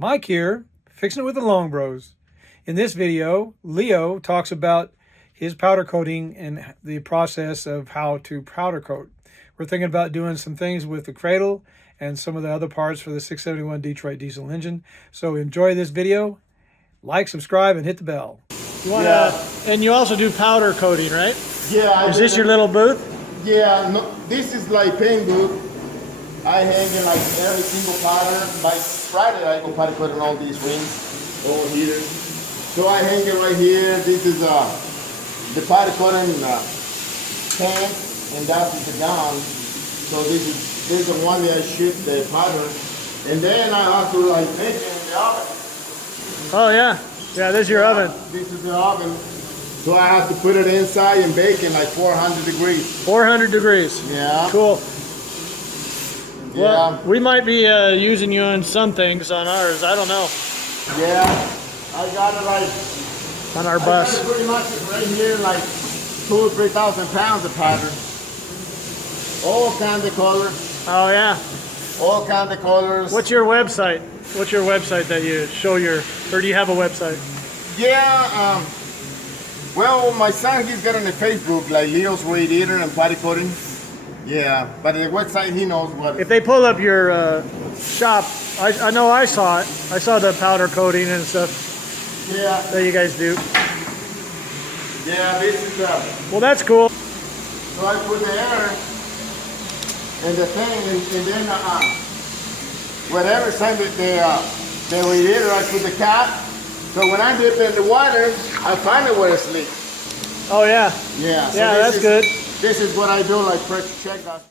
Mike here, fixing it with the Long Bros. In this video, Leo talks about his powder coating and the process of how to powder coat. We're thinking about doing some things with the cradle and some of the other parts for the 671 Detroit diesel engine. So enjoy this video, like, subscribe, and hit the bell. You want to, and you also do powder coating, right? Yeah. Is this your little booth? Yeah, no, this is like paint booth. I hang in like every single powder. By Friday I go powder coat on all these wings over here. So I hang it right here. This is the powder coating pan, and that is the gown. So this is the one that I shoot the powder, and then I have to like make it in the oven. Oh yeah, yeah. This is your oven. This is the oven. So I have to put it inside and bake it like 400 degrees. 400 degrees. Yeah. Cool. Yeah. Well, we might be using you on some things on ours. I don't know. Yeah. I got it like On our bus. I got it pretty much right here, like 2,000 or 3,000 pounds of powder. All kinds of colors. Oh yeah. All kinds of colors. What's your website? What's your website that you show your, or do you have a website? Yeah. Well, my son, he's got on the Facebook, like Leo's Radiator and Powder Coating. Yeah, but the website, he knows what. If they pull up your shop, I know I saw it. I saw the powder coating and stuff Yeah. that you guys do. Yeah, this is Well, that's cool. so I put the air and the thing, and then whatever side the radiator, I put the cap. So when I dip in the water, I find it where it's leaked. Oh yeah. Yeah. So Yeah, this that's is, good. This is what I do, like pressure check that.